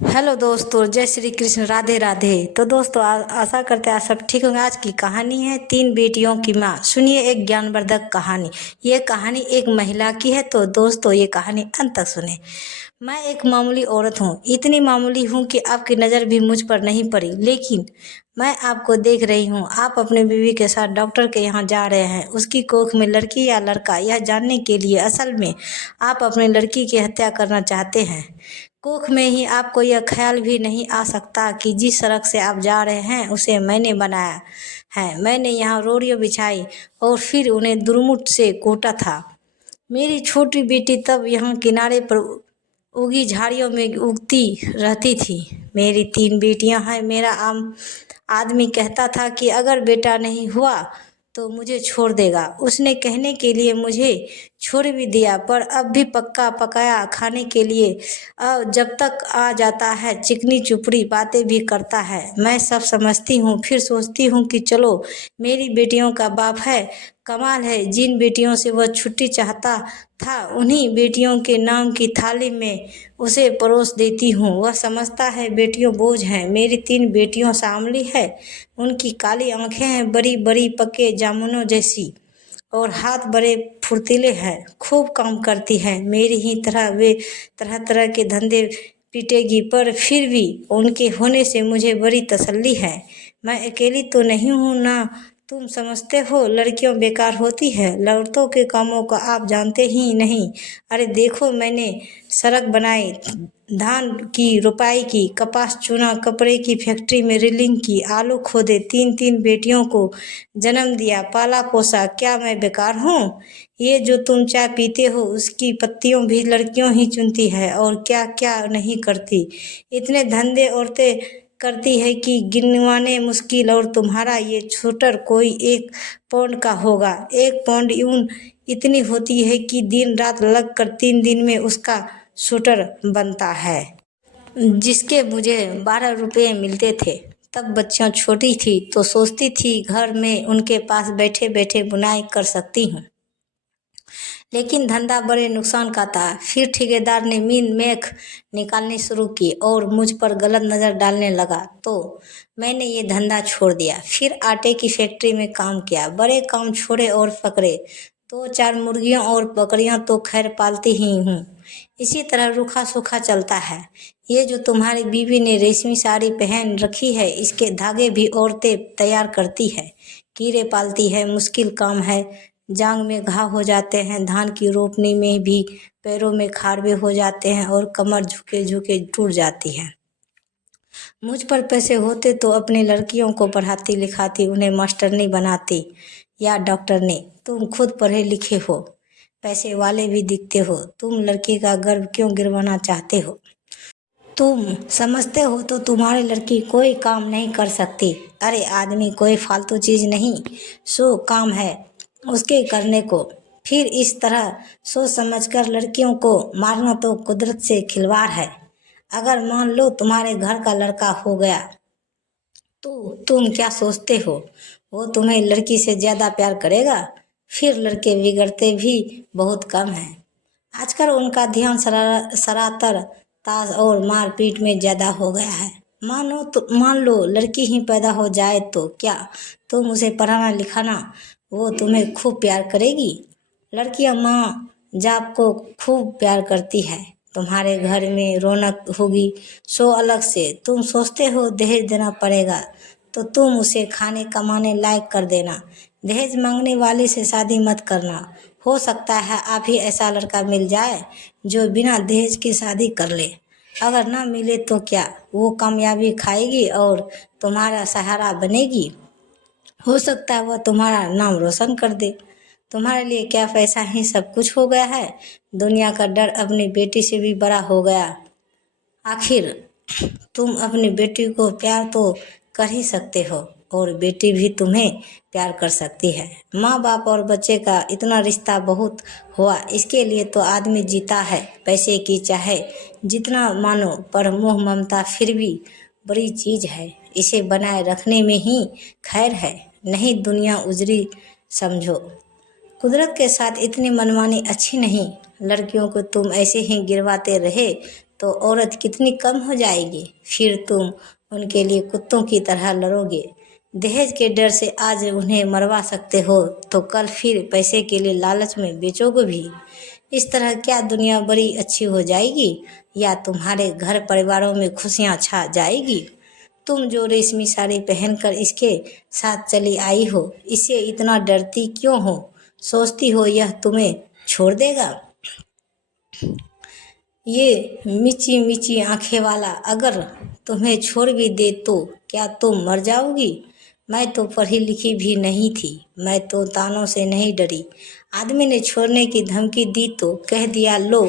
Hello दोस्तों, जय श्री कृष्ण, राधे राधे। तो दोस्तों आशा करते हैं आप सब ठीक होंगे। आज की कहानी है तीन बेटियों की माँ। सुनिए एक ज्ञानवर्धक कहानी। ये कहानी एक महिला की है, तो दोस्तों ये कहानी अंत तक सुने। मैं एक मामूली औरत हूँ, इतनी मामूली हूँ कि आपकी नज़र भी मुझ पर नहीं पड़ी, लेकिन मैं आपको देख रही हूँ। आप अपने बीवी के साथ डॉक्टर के यहाँ जा रहे हैं, उसकी कोख में लड़की या लड़का, यह जानने के लिए। असल में आप अपनी लड़की की हत्या करना चाहते हैं। कोख में ही आपको यह ख्याल भी नहीं आ सकता कि जिस सड़क से आप जा रहे हैं उसे मैंने बनाया है। मैंने यहाँ रोड़ियाँ बिछाई और फिर उन्हें दुर्मुट से कूटा था। मेरी छोटी बेटी तब यहाँ किनारे पर उगी झाड़ियों में उगती रहती थी। मेरी तीन बेटियां हैं। मेरा आम आदमी कहता था कि अगर बेटा नहीं हुआ तो मुझे छोड़ देगा। उसने कहने के लिए मुझे छोड़ भी दिया, पर अब भी पक्का पकाया खाने के लिए जब तक आ जाता है चिकनी चुपड़ी बातें भी करता है। मैं सब समझती हूँ, फिर सोचती हूँ कि चलो मेरी बेटियों का बाप है। कमाल है, जिन बेटियों से वह छुट्टी चाहता था उन्हीं बेटियों के नाम की थाली में उसे परोस देती हूँ। वह समझता है बेटियों बोझ हैं। मेरी तीन बेटियों सांवली है, उनकी काली आंखें हैं बड़ी बड़ी पके जामुनों जैसी, और हाथ बड़े फुर्तीले हैं, खूब काम करती हैं। मेरी ही तरह वे तरह तरह के धंधे पीटेगी, पर फिर भी उनके होने से मुझे बड़ी तसल्ली है। मैं अकेली तो नहीं हूँ ना। तुम समझते हो लड़कियों बेकार होती है, लड़कों के कामों को आप जानते ही नहीं। अरे देखो, मैंने सड़क बनाई, धान की रोपाई की, कपास चुना, कपड़े की फैक्ट्री में रीलिंग की, आलू खोदे, तीन तीन बेटियों को जन्म दिया, पाला पोसा। क्या मैं बेकार हूँ? ये जो तुम चाय पीते हो उसकी पत्तियों भी लड़कियों ही चुनती है, और क्या क्या नहीं करती। इतने धंधे औरतें करती है कि गिनवाने मुश्किल, और तुम्हारा ये छूटर कोई 1 पाउंड का होगा। 1 पाउंड यूं इतनी होती है कि दिन रात लग कर 3 दिन में उसका शूटर बनता है, जिसके मुझे 12 रुपये मिलते थे। तब बच्चियां छोटी थी तो सोचती थी घर में उनके पास बैठे बैठे बुनाई कर सकती हूँ, लेकिन धंधा बड़े नुकसान का था। फिर ठेकेदार ने मीन मेख निकालनी शुरू की और मुझ पर गलत नज़र डालने लगा, तो मैंने ये धंधा छोड़ दिया। फिर आटे की फैक्ट्री में काम किया, बड़े काम छोड़े और पकड़े। 2-4 मुर्गियाँ और बकरियाँ तो खैर पालती ही हूँ। इसी तरह रूखा सूखा चलता है। ये जो तुम्हारी बीवी ने रेशमी साड़ी पहन रखी है, इसके धागे भी औरतें तैयार करती है। कीड़े पालती है, मुश्किल काम है। जांग में घाव हो जाते हैं, धान की रोपनी में भी पैरों में खारवे हो जाते हैं और कमर झुके झुके टूट जाती है। मुझ पर पैसे होते तो अपनी लड़कियों को पढ़ाती लिखाती, उन्हें मास्टरनी बनाती या डॉक्टरनी। तुम खुद पढ़े लिखे हो, पैसे वाले भी दिखते हो, तुम लड़की का गर्व क्यों गिरवाना चाहते हो? तुम समझते हो तो तुम्हारी लड़की कोई काम नहीं कर सकती। अरे आदमी कोई फालतू चीज नहीं, सो काम है उसके करने को। फिर इस तरह सोच समझकर लड़कियों को मारना तो कुदरत से खिलवाड़ है। अगर मान लो तुम्हारे घर का लड़का हो गया तो तुम क्या सोचते हो, वो तुम्हें लड़की से ज़्यादा प्यार करेगा? फिर लड़के बिगड़ते भी बहुत कम हैं। आजकल उनका ध्यान सरातर ताश और मारपीट में ज़्यादा हो गया है। मान लो लड़की ही पैदा हो जाए तो क्या तुम उसे पढ़ाना लिखाना वो तुम्हें खूब प्यार करेगी? लड़कियां माँ जाप को खूब प्यार करती है। तुम्हारे घर में रौनक होगी सो अलग से। तुम सोचते हो दहेज देना पड़ेगा तो तुम उसे खाने कमाने लायक कर देना। दहेज मांगने वाली से शादी मत करना। हो सकता है आप ही ऐसा लड़का मिल जाए जो बिना दहेज की शादी कर ले। अगर ना मिले तो क्या वो कामयाबी खाएगी और तुम्हारा सहारा बनेगी? हो सकता है वह तुम्हारा नाम रोशन कर दे। तुम्हारे लिए क्या पैसा ही सब कुछ हो गया है? दुनिया का डर अपनी बेटी से भी बड़ा हो गया। आखिर तुम अपनी बेटी को प्यार तो कर ही सकते हो, और बेटी भी तुम्हें प्यार कर सकती है। माँ बाप और बच्चे का इतना रिश्ता बहुत हुआ, इसके लिए तो आदमी जीता है। पैसे की चाहे जितना मानो, पर मोह ममता फिर भी बड़ी चीज है। इसे बनाए रखने में ही खैर है, नहीं दुनिया उजरी समझो। कुदरत के साथ इतनी मनमानी अच्छी नहीं। लड़कियों को तुम ऐसे ही गिरवाते रहे तो औरत कितनी कम हो जाएगी। फिर तुम उनके लिए कुत्तों की तरह लड़ोगे। दहेज के डर से आज उन्हें मरवा सकते हो तो कल फिर पैसे के लिए लालच में बेचोगे भी। इस तरह क्या दुनिया बड़ी अच्छी हो जाएगी या तुम्हारे घर परिवारों में खुशियाँ छा जाएगी। तुम जो रेशमी साड़ी पहनकर इसके साथ चली आई हो, इससे इतना डरती क्यों हो? सोचती हो यह तुम्हें छोड़ देगा? ये मीची मीची आंखें वाला अगर तुम्हें छोड़ भी दे तो क्या तुम मर जाओगी? मैं तो पढ़ी लिखी भी नहीं थी, मैं तो तानों से नहीं डरी। आदमी ने छोड़ने की धमकी दी तो कह दिया लो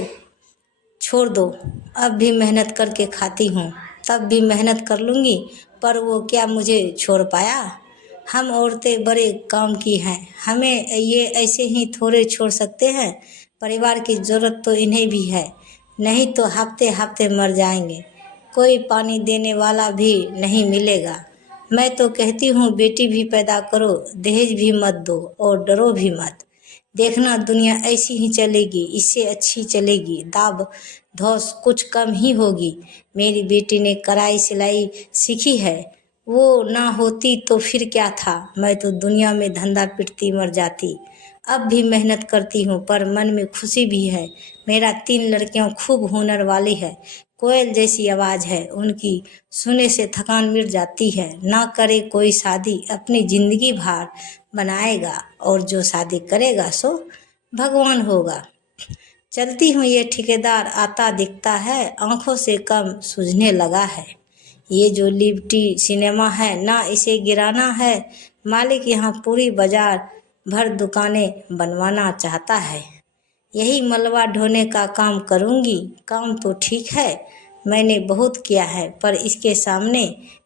छोड़ दो। अब भी मेहनत करके खाती हूँ, तब भी मेहनत कर लूँगी, पर वो क्या मुझे छोड़ पाया? हम औरतें बड़े काम की हैं, हमें ये ऐसे ही थोड़े छोड़ सकते हैं। परिवार की ज़रूरत तो इन्हें भी है, नहीं तो हफ्ते हफ्ते मर जाएंगे। कोई पानी देने वाला भी नहीं मिलेगा। मैं तो कहती हूँ बेटी भी पैदा करो, दहेज भी मत दो और डरो भी मत। देखना दुनिया ऐसी ही चलेगी, इससे अच्छी चलेगी। दाब धौस कुछ कम ही होगी। मेरी बेटी ने कढ़ाई सिलाई सीखी है, वो ना होती तो फिर क्या था, मैं तो दुनिया में धंधा पिटती मर जाती। अब भी मेहनत करती हूँ पर मन में खुशी भी है। मेरा 3 लड़कियाँ खूब हुनर वाली है, कोयल जैसी आवाज़ है उनकी, सुनने से थकान मिट जाती है। ना करे कोई शादी, अपनी ज़िंदगी भार बनाएगा और जो शादी करेगा सो भगवान होगा। चलती हूँ ये ठेकेदार आता दिखता है, आंखों से कम सूझने लगा है। ये जो लिबर्टी सिनेमा है ना इसे गिराना है, मालिक यहाँ पूरी बाजार भर दुकानें बनवाना चाहता है। यही मलबा ढोने का काम करूँगी। काम तो ठीक है, मैंने बहुत किया है, पर इसके सामने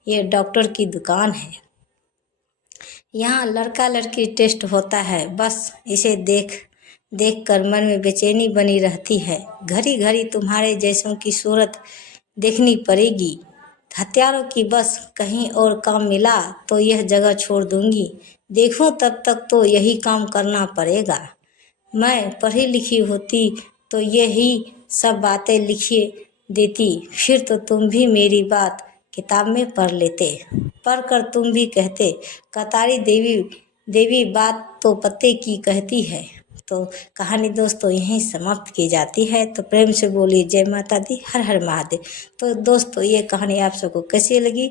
ये डॉक्टर की दुकान है। यहाँ लड़का लड़की टेस्ट होता है, बस इसे देख कर मन में बेचैनी बनी रहती है। घड़ी घड़ी तुम्हारे जैसों की सूरत देखनी पड़ेगी। हथियारों की बस कहीं और काम मिला तो यह जगह छोड़ दूंगी। देखूं तब तक तो यही काम करना पड़ेगा। मैं पढ़ी लिखी होती तो यही सब बातें लिखी देती, फिर तो तुम भी मेरी बात किताब में पढ़ लेते। पढ़कर तुम भी कहते कतारी देवी देवी बात तो पत्ते की कहती है। तो कहानी दोस्तों यहीं समाप्त की जाती है। तो प्रेम से बोलिए जय माता दी, हर हर महादेव। तो दोस्तों ये कहानी आप सबको कैसी लगी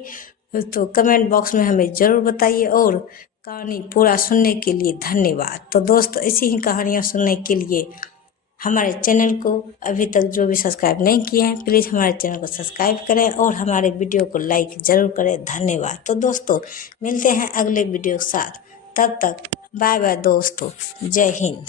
तो कमेंट बॉक्स में हमें ज़रूर बताइए और कहानी पूरा सुनने के लिए धन्यवाद। तो दोस्तों ऐसी ही कहानियाँ सुनने के लिए हमारे चैनल को अभी तक जो भी सब्सक्राइब नहीं किए हैं प्लीज़ हमारे चैनल को सब्सक्राइब करें और हमारे वीडियो को लाइक ज़रूर करें। धन्यवाद। तो दोस्तों मिलते हैं अगले वीडियो के साथ, तब तक बाय बाय दोस्तों, जय हिंद।